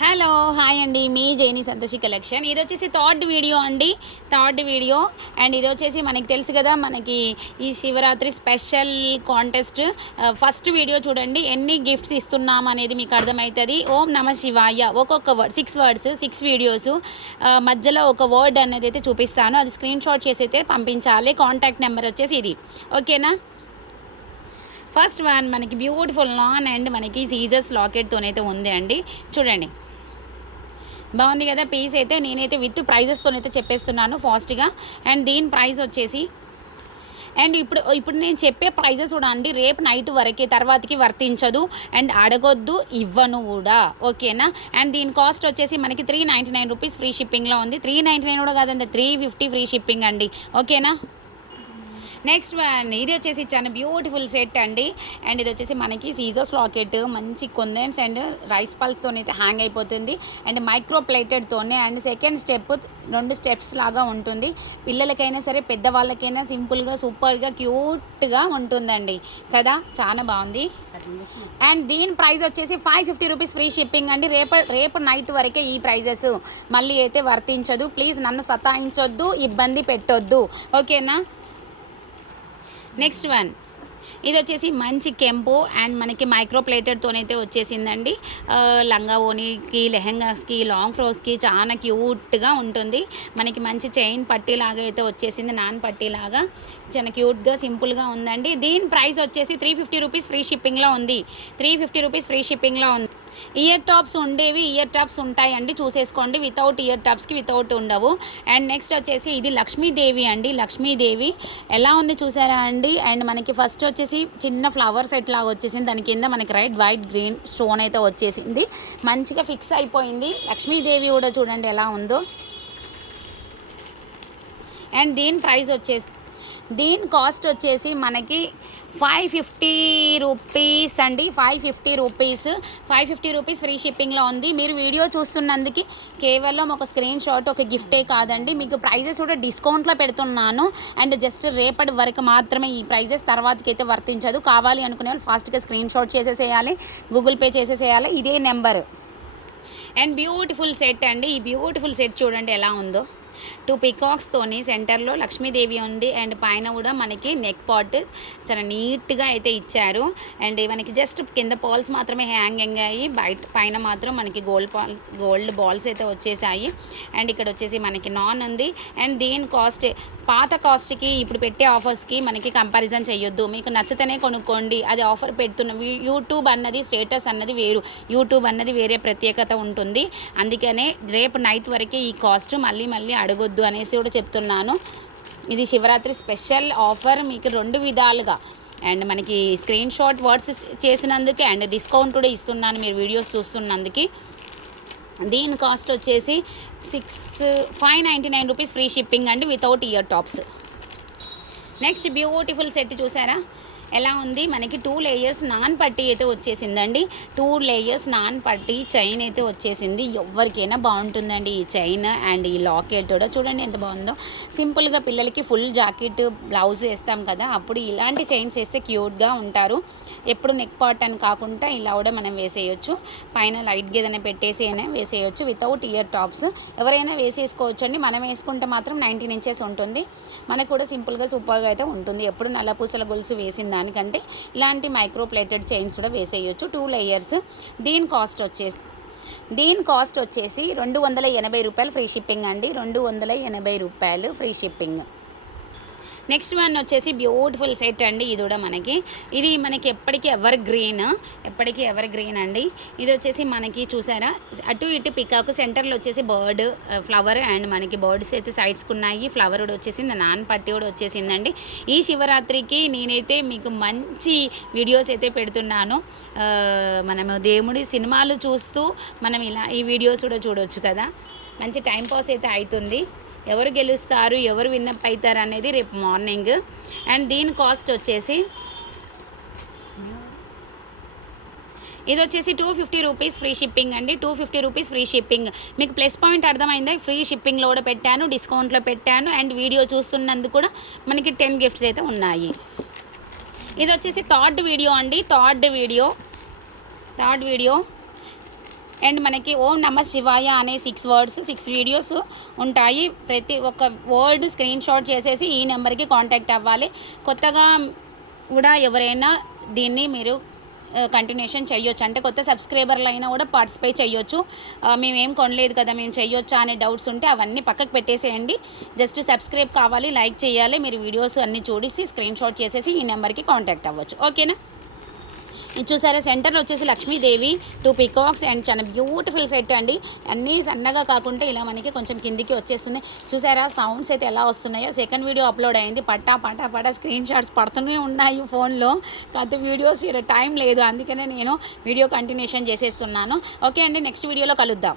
Hello hi అండి, మీ జైని Santoshi collection. ఇది వచ్చేసి థర్డ్ వీడియో అండి, థర్డ్ వీడియో. అండ్ ఇది వచ్చేసి మనకి తెలుసు కదా, మనకి ఈ Shivaratri special contest. First video చూడండి, ఎన్ని గిఫ్ట్స్ ఇస్తున్నాం అనేది మీకు అర్థమవుతుంది. ఓం నమ శివాయ, ఒక్కొక్క వర్డ్ 6 వర్డ్స్ 6 వీడియోస్, మధ్యలో ఒక వర్డ్ అనేది అయితే చూపిస్తాను, అది స్క్రీన్ షాట్ చేసి అయితే పంపించాలి. కాంటాక్ట్ నెంబర్ వచ్చేసి ఇది, ఓకేనా. ఫస్ట్ వన్ మనకి బ్యూటిఫుల్ లాన్ అండ్ మనకి సీజర్స్ లాకెట్తోనైతే ఉంది అండి, చూడండి బాగుంది కదా పీస్ అయితే. నేనైతే విత్ ప్రైజెస్తోనైతే చెప్పేస్తున్నాను ఫాస్ట్గా. అండ్ దీని ప్రైస్ వచ్చేసి, అండ్ ఇప్పుడు నేను చెప్పే ప్రైజెస్ కూడా అండి రేపు నైట్ వరకే, తర్వాతకి వర్తించదు అండ్ అడగొద్దు, ఇవ్వను కూడా, ఓకేనా. అండ్ దీని కాస్ట్ వచ్చేసి మనకి 399 రూపీస్ ఫ్రీ షిప్పింగ్లో ఉంది. 399 కూడా కాదండి, 350 ఫ్రీ షిప్పింగ్ అండి, ఓకేనా. నెక్స్ట్ వన్, ఇది వచ్చేసి చాలా బ్యూటిఫుల్ సెట్ అండి. అండ్ ఇది వచ్చేసి మనకి సీజర్స్ లాకెట్, మంచి కొందెన్స్ అండ్ రైస్ పల్స్తో అయితే హ్యాంగ్ అయిపోతుంది. అండ్ మైక్రో ప్లేటెడ్తోనే. అండ్ సెకండ్ స్టెప్ 2 స్టెప్స్ లాగా ఉంటుంది. పిల్లలకైనా సరే పెద్దవాళ్ళకైనా సింపుల్గా సూపర్గా క్యూట్గా ఉంటుందండి కదా, చాలా బాగుంది. అండ్ దీని ప్రైస్ వచ్చేసి 550 రూపీస్ ఫ్రీ షిప్పింగ్ అండి. రేపు నైట్ వరకే ఈ ప్రైజెస్, మళ్ళీ అయితే వర్తించదు. ప్లీజ్ నన్ను సతాయించొద్దు, ఇబ్బంది పెట్టొద్దు, ఓకేనా. నెక్స్ట్ వన్, ఇది వచ్చేసి మంచి కెంపు అండ్ మనకి మైక్రో ప్లేటెడ్తోనైతే వచ్చేసిందండి. లంగా ఓనీకి, లెహెంగాస్కి, లాంగ్ ఫ్రాక్స్కి చాలా క్యూట్గా ఉంటుంది. మనకి మంచి చైన్ పట్టీలాగా అయితే వచ్చేసింది, నాన్ పట్టీలాగా చాలా క్యూట్గా సింపుల్గా ఉందండి. దీని ప్రైస్ వచ్చేసి 350 రూపీస్ ఫ్రీ షిప్పింగ్లో ఉంది. 350 రూపీస్ ఫ్రీ షిప్పింగ్లో ఉంది. ఇయర్ టాప్స్ ఉండేవి, ఇయర్ టాప్స్ ఉంటాయండి, చూసేసుకోండి. వితౌట్ ఇయర్ టాప్స్కి వితౌట్ ఉండవు. అండ్ నెక్స్ట్ వచ్చేసి ఇది లక్ష్మీదేవి అండి, లక్ష్మీదేవి ఎలా ఉంది చూసారా అండి. అండ్ మనకి ఫస్ట్ వచ్చేసి చిన్న ఫ్లవర్ సెట్ లాగా వచ్చేసింది, దాని కింద మనకి వైట్ గ్రీన్ స్టోన్ అయితే వచ్చేసింది, మంచిగా ఫిక్స్ అయిపోయింది. లక్ష్మీదేవి కూడా చూడండి ఎలా ఉందో. అండ్ దీని ప్రైస్ వచ్చేసి, దీని కాస్ట్ వచ్చేసి మనకి 550 రూపీస్ అండి, 550 రూపీస్. 550 రూపీస్ ఫ్రీ షిప్పింగ్లో ఉంది. మీరు వీడియో చూస్తున్నందుకు కేవలం ఒక స్క్రీన్ షాట్, ఒక గిఫ్టే కాదండి, మీకు ప్రైజెస్ కూడా డిస్కౌంట్లో పెడుతున్నాను. అండ్ జస్ట్ రేపటి వరకు మాత్రమే ఈ ప్రైజెస్, తర్వాతకి అయితే వర్తించదు. కావాలి అనుకునే వాళ్ళు ఫాస్ట్గా స్క్రీన్ షాట్ చేసేసేయాలి, గూగుల్ పే చేసేసేయాలి, ఇదే నెంబర్. అండ్ బ్యూటిఫుల్ సెట్ అండి, ఈ బ్యూటిఫుల్ సెట్ చూడండి ఎలా ఉందో. 2 పికాక్స్తోని సెంటర్లో లక్ష్మీదేవి ఉంది. అండ్ పైన కూడా మనకి నెక్ పాట్ చాలా నీట్గా అయితే ఇచ్చారు. అండ్ మనకి జస్ట్ కింద పాల్స్ మాత్రమే హ్యాంగింగ్ అయ్యి, పైన మాత్రం మనకి గోల్డ్ బాల్స్ అయితే వచ్చేసాయి. అండ్ ఇక్కడ వచ్చేసి మనకి నాన్ ఉంది. అండ్ దీని కాస్ట్ పాత కాస్ట్కి ఇప్పుడు పెట్టే ఆఫర్స్కి మనకి కంపారిజన్ చేయొద్దు, మీకు నచ్చితేనే కొనుక్కోండి. అది ఆఫర్ పెడుతున్నాం, యూట్యూబ్ అన్నది స్టేటస్ అన్నది వేరు, యూట్యూబ్ అన్నది వేరే ప్రత్యేకత ఉంటుంది. అందుకనే రేపు నైట్ వరకే ఈ కాస్ట్, మళ్ళీ అడగొద్దు అనేసి కూడా చెప్తున్నాను. ఇది శివరాత్రి స్పెషల్ ఆఫర్, మీకు 2 విధాలుగా. అండ్ మనకి స్క్రీన్ షాట్ వర్డ్స్ చేసినందుకే అండ్ డిస్కౌంట్ కూడా ఇస్తున్నాను మీరు వీడియోస్ చూస్తున్నందుకు. దీని కాస్ట్ వచ్చేసి 599 రూపీస్ ఫ్రీ షిప్పింగ్ అండి, without ear tops. Next beautiful set చూసారా ఎలా ఉంది. మనకి 2 లేయర్స్ నాన్ పట్టీ అయితే వచ్చేసిందండి, 2 లేయర్స్ నాన్ పట్టీ చైన్ అయితే వచ్చేసింది. ఎవరికైనా బాగుంటుందండి ఈ చైన్. అండ్ ఈ లాకెట్ కూడా చూడండి ఎంత బాగుందో. సింపుల్గా పిల్లలకి ఫుల్ జాకెట్ బ్లౌజ్ వేస్తాం కదా, అప్పుడు ఇలాంటి చైన్స్ వేస్తే క్యూట్గా ఉంటారు. ఎప్పుడు నెక్ పార్ట్ అని కాకుండా ఇలా కూడా మనం వేసేయచ్చు, పైన లైట్గా ఏదైనా పెట్టేసి అయినా వేసేయచ్చు, వితౌట్ ఇయర్ టాప్స్. ఎవరైనా వేసేసుకోవచ్చు అండి, మనం వేసుకుంటే మాత్రం 19 ఇంచెస్ ఉంటుంది. మనకు కూడా సింపుల్గా సూపర్గా అయితే ఉంటుంది. ఎప్పుడు నల్లపూసల గొలుసు వేసిన దానికంటే ఇలాంటి మైక్రో ప్లేటెడ్ చైన్స్ కూడా వేసేయచ్చు, 2 లేయర్స్. దీని కాస్ట్ వచ్చేసి 280 రూపాయలు ఫ్రీ షిప్పింగ్ అండి, 280 రూపాయలు ఫ్రీ షిప్పింగ్. నెక్స్ట్ వన్ వచ్చేసి బ్యూటిఫుల్ సెట్ అండి, ఇది కూడా ఇది మనకి ఎప్పటికీ ఎవర్ గ్రీన్ అండి. ఇది వచ్చేసి మనకి చూసారా అటు ఇటు పికాకు, సెంటర్లో వచ్చేసి బర్డ్ ఫ్లవర్, అండ్ మనకి బర్డ్స్ అయితే సైడ్స్కి ఉన్నాయి, ఫ్లవర్ కూడా వచ్చేసింది, నాన్ పట్టి కూడా వచ్చేసిందండి. ఈ శివరాత్రికి నేనైతే మీకు మంచి వీడియోస్ అయితే పెడుతున్నాను. మనము దేవుడి సినిమాలు చూస్తూ మనం ఇలా ఈ వీడియోస్ కూడా చూడవచ్చు కదా, మంచి టైంపాస్ అయితే అవుతుంది. ఎవరు గెలుస్తారు, ఎవరు విన్నప్ అవుతారు అనేది రేపు మార్నింగ్. అండ్ దీని కాస్ట్ వచ్చేసి, ఇది వచ్చేసి 250 రూపీస్ ఫ్రీ షిప్పింగ్ అండి, 250 రూపీస్ ఫ్రీ షిప్పింగ్. మీకు ప్లస్ పాయింట్ అర్థమైందా, ఫ్రీ షిప్పింగ్లో కూడా పెట్టాను, డిస్కౌంట్లో పెట్టాను. అండ్ వీడియో చూస్తున్నందుకు కూడా మనకి 10 గిఫ్ట్స్ అయితే ఉన్నాయి. ఇది వచ్చేసి థర్డ్ వీడియో అండి, థర్డ్ వీడియో. అండ్ మనకి ఓం నమ శివాయ అనే 6 వర్డ్స్ 6 వీడియోస్ ఉంటాయి. ప్రతి ఒక్క వర్డ్ స్క్రీన్ షాట్ చేసేసి ఈ నెంబర్కి కాంటాక్ట్ అవ్వాలి. కొత్తగా కూడా ఎవరైనా దీన్ని మీరు కంటిన్యూషన్ చేయొచ్చు, అంటే కొత్త సబ్స్క్రైబర్లు అయినా కూడా పార్టిసిపేట్ చేయొచ్చు. మేమేం కొనలేదు కదా, మేము చేయొచ్చా అనే డౌట్స్ ఉంటే అవన్నీ పక్కకు పెట్టేసేయండి. జస్ట్ సబ్స్క్రైబ్ కావాలి, లైక్ చేయాలి, మీరు వీడియోస్ అన్నీ చూడేసి స్క్రీన్ షాట్ చేసేసి ఈ నెంబర్కి కాంటాక్ట్ అవ్వచ్చు. ఓకేనా? ఇది చూసారా, సెంటర్లో వచ్చేసి లక్ష్మీదేవి, 2 పీకాక్స్ అండ్ చాలా బ్యూటిఫుల్ సెట్ అండి. అన్నీ సన్నగా కాకుండా ఇలా మనకి కొంచెం కిందికి వచ్చేస్తుంది. చూసారా సౌండ్స్ అయితే ఎలా వస్తున్నాయో. సెకండ్ వీడియో అప్లోడ్ అయింది, పటా స్క్రీన్ షాట్స్ పడుతూనే ఉన్నాయి ఫోన్లో. కాకపోతే వీడియోస్ టైం లేదు, అందుకనే నేను వీడియో కంటిన్యూషన్ చేసేస్తున్నాను. ఓకే అండి, నెక్స్ట్ వీడియోలో కలుద్దాం.